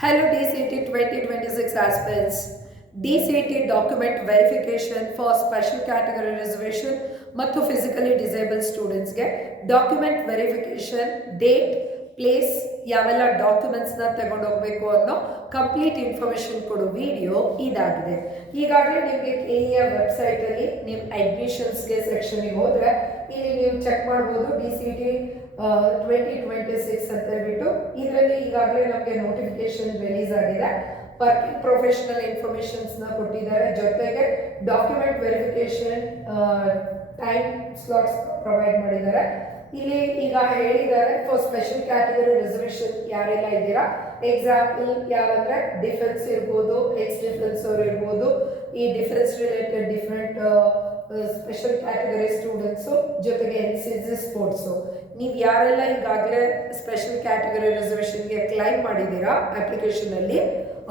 Hello DCT 2026 aspirants. DCT document verification for special category reservation ಮತ್ತು physically disable ಸ್ಟೂಡೆಂಟ್ಸ್ಗೆ document verification date place ಯಾವೆಲ್ಲ ಡಾಕ್ಯುಮೆಂಟ್ಸ್ನ ತಗೊಂಡೋಗ್ಬೇಕು ಅನ್ನೋ complete information ಕೊಡೋ video ಇದಾಗಿದೆ. ಈಗಾಗಲೇ ನಿಮಗೆ KEA ವೆಬ್ಸೈಟಲ್ಲಿ ನೀವು ಅಡ್ಮಿಷನ್ಸ್ಗೆ ಸೆಕ್ಷನ್ಗೆ ಹೋದರೆ ಇಲ್ಲಿ ನೀವು ಚೆಕ್ ಮಾಡ್ಬೋದು DCT 2026 ಅಂತ ಹೇಳ್ಬಿಟ್ಟು. ಇದರಲ್ಲಿ ಈಗಾಗಲೇ ನಮಗೆ ನೋಟಿಫಿಕೇಶನ್ ರಿಲೀಸ್ ಆಗಿದೆ. ವರ್ಕಿಂಗ್ ಪ್ರೊಫೆಷನಲ್ ಇನ್ಫಾರ್ಮೇಷನ್ಸ್ನ ಕೊಟ್ಟಿದ್ದಾರೆ, ಜೊತೆಗೆ document verification time slots provide ಮಾಡಿದ್ದಾರೆ. ಇಲ್ಲಿ ಈಗ ಹೇಳಿದ್ದಾರೆ ಫಾರ್ ಸ್ಪೆಷಲ್ ಕ್ಯಾಟಗರಿ ರಿಸರ್ವೇಷನ್ ಯಾರೆಲ್ಲ ಇದ್ದೀರಾ, ಎಕ್ಸಾಂಪಲ್ ಯಾರಂದ್ರೆ ಡಿಫೆನ್ಸ್ ಇರ್ಬೋದು, ಎಕ್ಸ್ ಡಿಫೆನ್ಸ್ ಅವರು ಇರ್ಬೋದು, ಈ defence related different special category students, ಜೊತೆಗೆ NCC ಸ್ಪೋರ್ಟ್ಸು. ನೀವು ಯಾರೆಲ್ಲ ಈಗಾಗಲೇ ಸ್ಪೆಷಲ್ ಕ್ಯಾಟಗರಿ ರಿಸರ್ವೇಷನ್ಗೆ ಕ್ಲೈಮ್ ಮಾಡಿದ್ದೀರಾ ಅಪ್ಲಿಕೇಶನಲ್ಲಿ,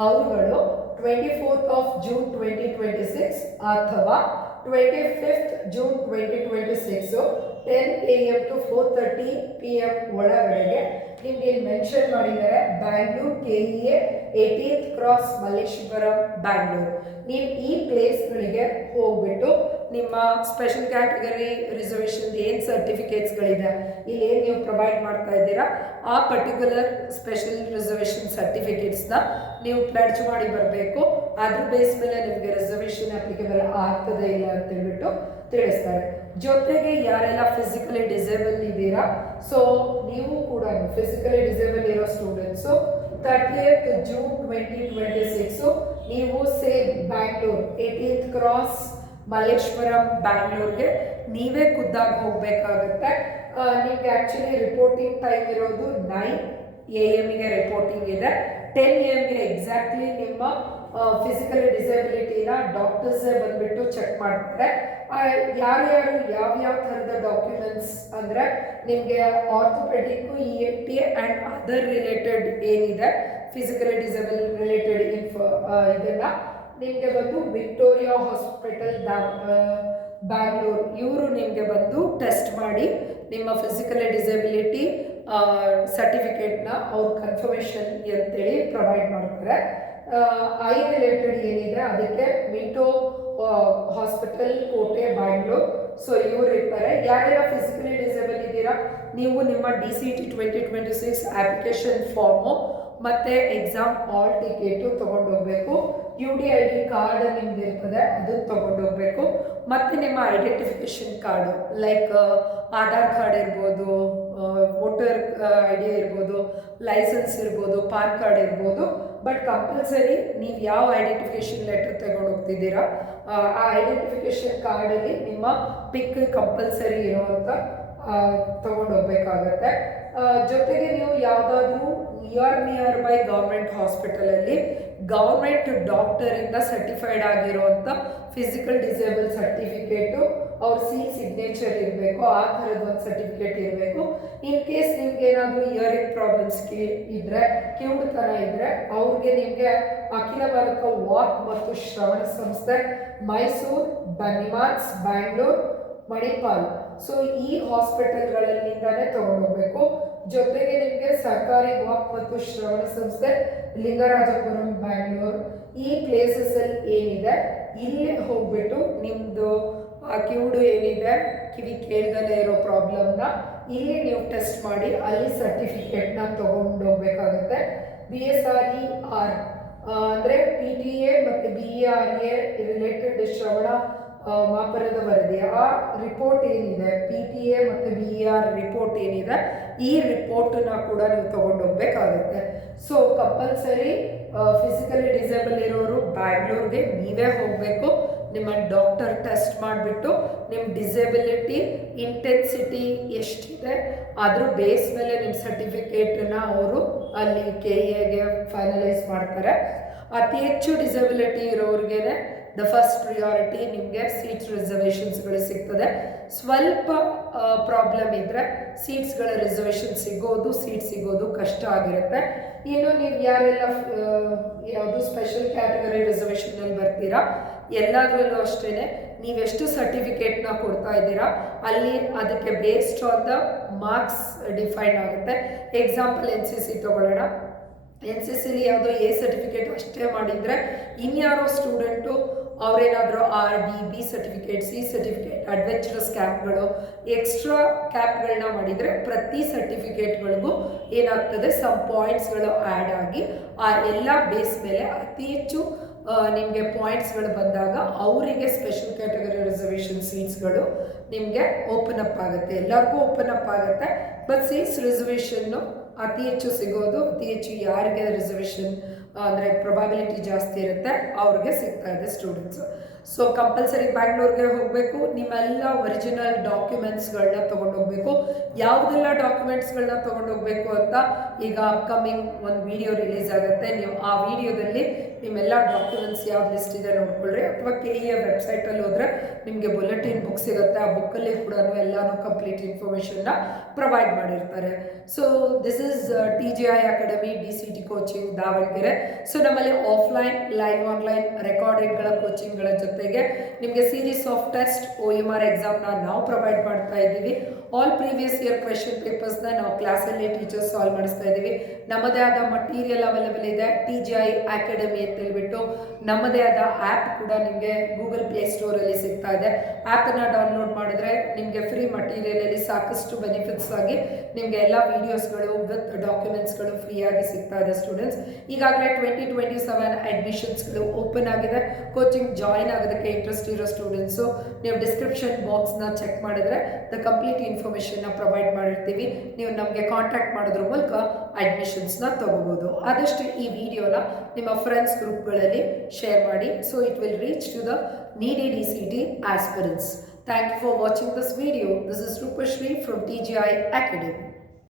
ಅವರುಗಳು 24th June 2026 ಅಥವಾ 25th June 2026 10 AM to 4:30 PM ಒಳಗಡೆಗೆ ನಿಮಗೆ ಮೆನ್ಷನ್ ಮಾಡಿದ್ದಾರೆ Bangalore KEA 18th cross Malleshwaram Bangalore. ನೀವು ಈ ಪ್ಲೇಸ್ಗಳಿಗೆ ಹೋಗ್ಬಿಟ್ಟು ನಿಮ್ಮ ಸ್ಪೆಷಲ್ ಕ್ಯಾಟಗರಿ ರಿಸರ್ವೇಷನ್ ಏನು ಸರ್ಟಿಫಿಕೇಟ್ಸ್ಗಳಿದೆ, ಇಲ್ಲಿ ಏನು ನೀವು ಪ್ರೊವೈಡ್ ಮಾಡ್ತಾ ಇದ್ದೀರಾ ಆ ಪರ್ಟಿಕ್ಯುಲರ್ ಸ್ಪೆಷಲ್ ರಿಸರ್ವೇಷನ್ ಸರ್ಟಿಫಿಕೇಟ್ಸ್ನ ನೀವು ಪ್ಲಡ್ಜ್ ಮಾಡಿ ಬರಬೇಕು. ಅದ್ರ ಬೇಸ್ ಮೇಲೆ ನಿಮಗೆ ರಿಸರ್ವೇಷನ್ ಅಪ್ಲಿಕೇಬಲ್ ಆಗ್ತದೆ ಇಲ್ಲ ಅಂತ ಹೇಳ್ಬಿಟ್ಟು ತಿಳಿಸ್ತಾರೆ. ಜೊತೆಗೆ ಯಾರೆಲ್ಲ ಫಿಸಿಕಲಿ ಡಿಸೇಬಲ್ ಇದ್ದೀರಾ, ಸೊ ನೀವು ಕೂಡ ಫಿಸಿಕಲಿ ಡಿಸೇಬಲ್ ಇರೋ ಸ್ಟೂಡೆಂಟ್ಸು 30th June 2026 ನೀವು same Bangalore 18th cross Malleshwaram ಬ್ಯಾಂಗ್ಳೂರ್ಗೆ ನೀವೇ ಖುದ್ದಾಗಿ ಹೋಗಬೇಕಾಗುತ್ತೆ. ನಿಮಗೆ ಆ್ಯಕ್ಚುಲಿ ರಿಪೋರ್ಟಿಂಗ್ ಟೈಮ್ ಇರೋದು 9 AM ರಿಪೋರ್ಟಿಂಗ್ ಇದೆ. 10 AM ಎಕ್ಸಾಕ್ಟ್ಲಿ ನಿಮ್ಮ ಫಿಸಿಕಲಿ ಡಿಸೇಬಿಲಿಟಿನ ಡಾಕ್ಟರ್ಸೇ ಬಂದುಬಿಟ್ಟು ಚೆಕ್ ಮಾಡ್ತಾರೆ. ಯಾರ್ಯಾರು ಯಾವ್ಯಾವ ಥರದ ಡಾಕ್ಯುಮೆಂಟ್ಸ್ ಅಂದರೆ ನಿಮಗೆ ಆರ್ಥೋಪೆಡಿಕ್ಕು, ENT ಆ್ಯಂಡ್ ಅದರ್ ರಿಲೇಟೆಡ್ ಏನಿದೆ ಫಿಸಿಕಲಿ ಡಿಸೇಬಲ್ ರಿಲೇಟೆಡ್ ಇದನ್ನು ನಿಮಗೆ ಬಂದು ವಿಕ್ಟೋರಿಯಾ ಹಾಸ್ಪಿಟಲ್ ಬ್ಯಾಂಗ್ಳೂರ್ ಇವರು ನಿಮಗೆ ಬಂದು ಟೆಸ್ಟ್ ಮಾಡಿ ನಿಮ್ಮ ಫಿಸಿಕಲಿ ಡಿಸೇಬಿಲಿಟಿ ಸರ್ಟಿಫಿಕೇಟ್ನ ಅವ್ರ ಕನ್ಫರ್ಮೇಷನ್ ಅಂತೇಳಿ ಪ್ರೊವೈಡ್ ಮಾಡ್ತಾರೆ. ಐ ರಿಲೇಟೆಡ್ ಏನಿದೆ ಅದಕ್ಕೆ ಮಿಂಟೋ ಹಾಸ್ಪಿಟಲ್ ಕೋಟೆ ಬ್ಯಾಂಗ್ಳೂರ್, ಸೊ ಇವ್ರು ಇರ್ತಾರೆ. ಯಾರೆಲ್ಲ ಫಿಸಿಕಲಿ ಡಿಸೇಬಲ್ ಇದ್ದೀರಾ, ನೀವು ನಿಮ್ಮ DCT 2026 ಅಪ್ಲಿಕೇಶನ್ ಫಾರ್ಮು ಮತ್ತು ಎಕ್ಸಾಮ್ ಹಾಲ್ ಟಿಕೆಟು ತೊಗೊಂಡೋಗ್ಬೇಕು. UDID ಕಾರ್ಡ್ ನಿಮ್ದು ಇರ್ತದೆ, ಅದು ತೊಗೊಂಡೋಗ್ಬೇಕು. ಮತ್ತು ನಿಮ್ಮ identification card like Aadhaar card ಇರ್ಬೋದು, ವೋಟರ್ ID ಇರ್ಬೋದು, ಲೈಸೆನ್ಸ್ ಇರ್ಬೋದು, ಪಾನ್ ಕಾರ್ಡ್ ಇರ್ಬೋದು. ಬಟ್ ಕಂಪಲ್ಸರಿ ನೀವು ಯಾವ ಐಡೆಂಟಿಫಿಕೇಷನ್ ಲೆಟರ್ ತಗೊಂಡೋಗ್ತಿದ್ದೀರಾ ಆ ಐಡೆಂಟಿಫಿಕೇಷನ್ ಕಾರ್ಡಲ್ಲಿ ನಿಮ್ಮ ಪಿಕ್ ಕಂಪಲ್ಸರಿ ಇರೋವಂಥ ತೊಗೊಂಡೋಗ್ಬೇಕಾಗತ್ತೆ. ಜೊತೆಗೆ ನೀವು ಯಾವುದಾದ್ರೂ ನಿಯರ್ ಬೈ ಗೌರ್ಮೆಂಟ್ ಹಾಸ್ಪಿಟಲಲ್ಲಿ ಗೌರ್ಮೆಂಟ್ ಡಾಕ್ಟರಿಂದ ಸರ್ಟಿಫೈಡ್ ಆಗಿರುವಂಥ ಫಿಸಿಕಲ್ ಡಿಸೇಬಲ್ ಸರ್ಟಿಫಿಕೇಟು ಅವ್ರ ಸಿಗ್ನೇಚರ್ ಇರಬೇಕು, ಆ ಥರದ ಒಂದು ಸರ್ಟಿಫಿಕೇಟ್ ಇರಬೇಕು. ಇನ್ ಕೇಸ್ ನಿಮ್ಗೆ ಏನಾದರೂ ಇಯರಿಂಗ್ ಪ್ರಾಬ್ಲಮ್ಸ್ ಇದ್ದರೆ, ಕಿವುಡುತನ ಇದ್ದರೆ ಅವ್ರಿಗೆ ನಿಮಗೆ ಅಖಿಲ ಭಾರತ ವಾಕ್ ಮತ್ತು ಶ್ರವಣ ಸಂಸ್ಥೆ ಮೈಸೂರು, ನಿಮಾನ್ಸ್, ಬ್ಯಾಂಗ್ಳೂರ್, ಮಣಿಪಾಲ್, ಸೊ ಈ ಹಾಸ್ಪಿಟಲ್ಗಳಿಂದನೇ ತೊಗೊಂಡೋಗ್ಬೇಕು. ಜೊತೆಗೆ ನಿಮಗೆ ಸರ್ಕಾರಿ ವಾಕ್ ಮತ್ತು ಶ್ರವಣ ಸಂಸ್ಥೆ ಲಿಂಗರಾಜಪುರಂ ಬ್ಯಾಂಗ್ಳೂರ್ ಈ ಪ್ಲೇಸಸಲ್ಲಿ ಏನಿದೆ ಇಲ್ಲೇ ಹೋಗ್ಬಿಟ್ಟು ನಿಮ್ಮದು ಕಿವುಡು ಏನಿದೆ, ಕಿವಿ ಕೇಳ್ದಲೇ ಇರೋ ಪ್ರಾಬ್ಲಮ್ನ ಇಲ್ಲಿ ನೀವು ಟೆಸ್ಟ್ ಮಾಡಿ ಅಲ್ಲಿ ಸರ್ಟಿಫಿಕೇಟ್ನ ತೊಗೊಂಡೋಗ್ಬೇಕಾಗುತ್ತೆ. BSRER ಅಂದರೆ PTA ಮತ್ತು BERA ರಿಲೇಟೆಡ್ ಶ್ರವಣ ಮಾಪನದ ವರದಿ, ಆ ರಿಪೋರ್ಟ್ ಏನಿದೆ PTA ಮತ್ತು BER ರಿಪೋರ್ಟ್ ಏನಿದೆ ಈ ರಿಪೋರ್ಟನ್ನ ಕೂಡ ನೀವು ತೊಗೊಂಡೋಗ್ಬೇಕಾಗುತ್ತೆ. ಸೊ ಕಂಪಲ್ಸರಿ ಫಿಸಿಕಲಿ ಡಿಸೇಬಲ್ ಇರೋರು ಬ್ಯಾಂಗ್ಳೂರ್ಗೆ ನೀವೇ ಹೋಗಬೇಕು. ನಿಮ್ಮ ಡಾಕ್ಟರ್ ಟೆಸ್ಟ್ ಮಾಡಿಬಿಟ್ಟು ನಿಮ್ಮ ಡಿಸೇಬಿಲಿಟಿ ಇಂಟೆನ್ಸಿಟಿ ಎಷ್ಟಿದೆ ಅದ್ರ ಬೇಸ್ ಮೇಲೆ ನಿಮ್ಮ ಸರ್ಟಿಫಿಕೇಟನ್ನು ಅವರು ಅಲ್ಲಿ KEAಗೆ ಫೈನಲೈಸ್ ಮಾಡ್ತಾರೆ. ಅತಿ ಹೆಚ್ಚು ಡಿಸೇಬಿಲಿಟಿ ಇರೋರಿಗೆ ದ ಫಸ್ಟ್ ಪ್ರಿಯಾರಿಟಿ ನಿಮಗೆ ಸೀಟ್ಸ್ ರಿಸರ್ವೇಷನ್ಸ್ಗಳು ಸಿಗ್ತದೆ. ಸ್ವಲ್ಪ ಪ್ರಾಬ್ಲಮ್ ಇದ್ದರೆ ಸೀಟ್ಸ್ಗಳ ರಿಸರ್ವೇಷನ್ ಸೀಟ್ ಸಿಗೋದು ಕಷ್ಟ ಆಗಿರುತ್ತೆ. ಇನ್ನು ನೀವು ಯಾರೆಲ್ಲ ಯಾವುದು ಸ್ಪೆಷಲ್ ಕ್ಯಾಟಗರಿ ರಿಸರ್ವೇಷನ್ನಲ್ಲಿ ಬರ್ತೀರಾ ಎಲ್ಲದರಲ್ಲೂ ಅಷ್ಟೇ ನೀವೆಷ್ಟು ಸರ್ಟಿಫಿಕೇಟ್ನ ಕೊಡ್ತಾ ಇದ್ದೀರಾ ಅಲ್ಲಿ ಅದಕ್ಕೆ based on the marks define ಆಗುತ್ತೆ. ಎಕ್ಸಾಂಪಲ್ NCC ತೊಗೊಳ್ಳೋಣ. NCCಲಿ ಯಾವುದೋ ಎ ಸರ್ಟಿಫಿಕೇಟ್ ಅಷ್ಟೇ ಮಾಡಿದರೆ ಇನ್ಯಾರೋ ಸ್ಟೂಡೆಂಟು ಅವರೇನಾದರೂ RD B certificate C certificate adventurous ಕ್ಯಾಂಪ್ಗಳು ಎಕ್ಸ್ಟ್ರಾ ಕ್ಯಾಂಪ್ಗಳನ್ನ ಮಾಡಿದರೆ ಪ್ರತಿ ಸರ್ಟಿಫಿಕೇಟ್ಗಳಿಗೂ ಏನಾಗ್ತದೆ ಸಮ್ ಪಾಯಿಂಟ್ಸ್ಗಳು ಆ್ಯಡ್ ಆಗಿ ಆ ಎಲ್ಲ ಬೇಸ್ ಮೇಲೆ ಅತಿ ಹೆಚ್ಚು ನಿಮಗೆ ಪಾಯಿಂಟ್ಸ್ಗಳು ಬಂದಾಗ ಅವರಿಗೆ ಸ್ಪೆಷಲ್ ಕ್ಯಾಟಗರಿ ರಿಸರ್ವೇಷನ್ ಸೀಟ್ಸ್ಗಳು ನಿಮಗೆ ಓಪನ್ ಅಪ್ ಆಗುತ್ತೆ, ಎಲ್ಲರಿಗೂ ಓಪನ್ ಅಪ್ ಆಗುತ್ತೆ. ಬಟ್ ಸೀಟ್ಸ್ ರಿಸರ್ವೇಷನ್ನು ಅತಿ ಹೆಚ್ಚು ಸಿಗೋದು ಅತಿ ಹೆಚ್ಚು ಯಾರಿಗೆ ರಿಸರ್ವೇಷನ್ ಅಂದರೆ ಪ್ರೊಬಾಬಿಲಿಟಿ ಜಾಸ್ತಿ ಇರುತ್ತೆ ಅವ್ರಿಗೆ ಸಿಗ್ತಾ ಇದೆ ಸ್ಟೂಡೆಂಟ್ಸು. ಸೊ ಕಂಪಲ್ಸರಿ ಬ್ಯಾಂಗ್ಳೂರ್ಗೆ ಹೋಗಬೇಕು, ನಿಮ್ಮೆಲ್ಲ ಒರಿಜಿನಲ್ ಡಾಕ್ಯುಮೆಂಟ್ಸ್ಗಳನ್ನ ತೊಗೊಂಡೋಗ್ಬೇಕು. ಯಾವುದೆಲ್ಲ ಡಾಕ್ಯುಮೆಂಟ್ಸ್ಗಳನ್ನ ತೊಗೊಂಡೋಗ್ಬೇಕು ಅಂತ ಈಗ ಅಪ್ಕಮಿಂಗ್ ಒಂದು ವಿಡಿಯೋ ರಿಲೀಸ್ ಆಗುತ್ತೆ, ನೀವು ಆ ವಿಡಿಯೋದಲ್ಲಿ ನಿಮ್ಮೆಲ್ಲ ಡಾಕ್ಯುಮೆಂಟ್ಸ್ ಯಾವ್ದು ಲಿಸ್ಟ್ ಇದೆ ನೋಡ್ಕೊಳ್ರಿ. ಅಥವಾ KEA ವೆಬ್ಸೈಟಲ್ಲಿ ಹೋದರೆ ನಿಮಗೆ ಬುಲೆಟಿನ್ ಬುಕ್ ಸಿಗುತ್ತೆ, ಆ ಬುಕ್ಕಲ್ಲಿ ಕೂಡ ಎಲ್ಲನೂ ಕಂಪ್ಲೀಟ್ ಇನ್ಫಾರ್ಮೇಷನ್ನ ಪ್ರೊವೈಡ್ ಮಾಡಿರ್ತಾರೆ. So this is TGI academy DCT coaching Davanagere. So ನಮ್ಮಲ್ಲಿ ಆಫ್ಲೈನ್, ಲೈವ್, ಆನ್ಲೈನ್ ರೆಕಾರ್ಡೆಡ್ಗಳ ಕೋಚಿಂಗ್ಗಳ ಜೊತೆಗೆ ನಿಮಗೆ ಸೀರೀಸ್ ಆಫ್ ಟೆಸ್ಟ್ OMR ಎಕ್ಸಾಮ್ನ ನಾವು ಪ್ರೊವೈಡ್ ಮಾಡ್ತಾ ಇದ್ದೀವಿ. ಆಲ್ ಪ್ರೀವಿಯಸ್ ಇಯರ್ ಕ್ವೆಶನ್ ಪೇಪರ್ಸ್ನ ನಾವು ಕ್ಲಾಸಲ್ಲಿ ಟೀಚರ್ಸ್ ಸಾಲ್ವ್ ಮಾಡಿಸ್ತಾ ಇದ್ದೀವಿ. ನಮ್ಮದೇ ಆದ ಮಟೀರಿಯಲ್ ಅವೈಲೇಬಲ್ ಇದೆ, TGI ಅಕಾಡೆಮಿ ಅಂತ ಹೇಳ್ಬಿಟ್ಟು ನಮ್ಮದೇ ಆದ ಆ್ಯಪ್ ಕೂಡ ನಿಮಗೆ ಗೂಗಲ್ ಪ್ಲೇ ಸ್ಟೋರಲ್ಲಿ ಸಿಗ್ತಾ ಇದೆ. ಆ್ಯಪನ್ನು ಡೌನ್ಲೋಡ್ ಮಾಡಿದ್ರೆ ನಿಮಗೆ ಫ್ರೀ ಮಟೀರಿಯಲಲ್ಲಿ ಸಾಕಷ್ಟು ಬೆನಿಫಿಟ್ಸ್ ಆಗಿ ನಿಮಗೆ ಎಲ್ಲ ವೀಡಿಯೋಸ್ಗಳು ವಿತ್ ಡಾಕ್ಯುಮೆಂಟ್ಸ್ಗಳು ಫ್ರೀಯಾಗಿ ಸಿಗ್ತಾ ಇದೆ ಸ್ಟೂಡೆಂಟ್ಸ್. ಈಗಾಗಲೇ 2027 ಅಡ್ಮಿಷನ್ಸ್ಗಳು ಓಪನ್ ಆಗಿದೆ. ಕೋಚಿಂಗ್ ಜಾಯಿನ್ ಆಗೋದಕ್ಕೆ ಇಂಟ್ರೆಸ್ಟ್ ಇರೋ ಸ್ಟೂಡೆಂಟ್ಸು ನೀವು ಡಿಸ್ಕ್ರಿಪ್ಷನ್ ಬಾಕ್ಸ್ನ ಚೆಕ್ ಮಾಡಿದ್ರೆ ದ ಕಂಪ್ಲೀಟ್ ಇನ್ಫಾರ್ಮೇಷನ್ನ ಪ್ರೊವೈಡ್ ಮಾಡಿರ್ತೀವಿ. ನೀವು ನಮಗೆ ಕಾಂಟ್ಯಾಕ್ಟ್ ಮಾಡೋದ್ರ ಮೂಲಕ ಅಡ್ಮಿಷನ್ಸ್ನ ತಗೋಬೋದು. ಆದಷ್ಟು ಈ ವಿಡಿಯೋನ ನಿಮ್ಮ ಫ್ರೆಂಡ್ಸ್ ಗ್ರೂಪ್ಗಳಲ್ಲಿ ಶೇರ್ ಮಾಡಿ. So it will reach to the needy DCT aspirants. Thank you for watching this video. This is Rupashri from TGI Academy.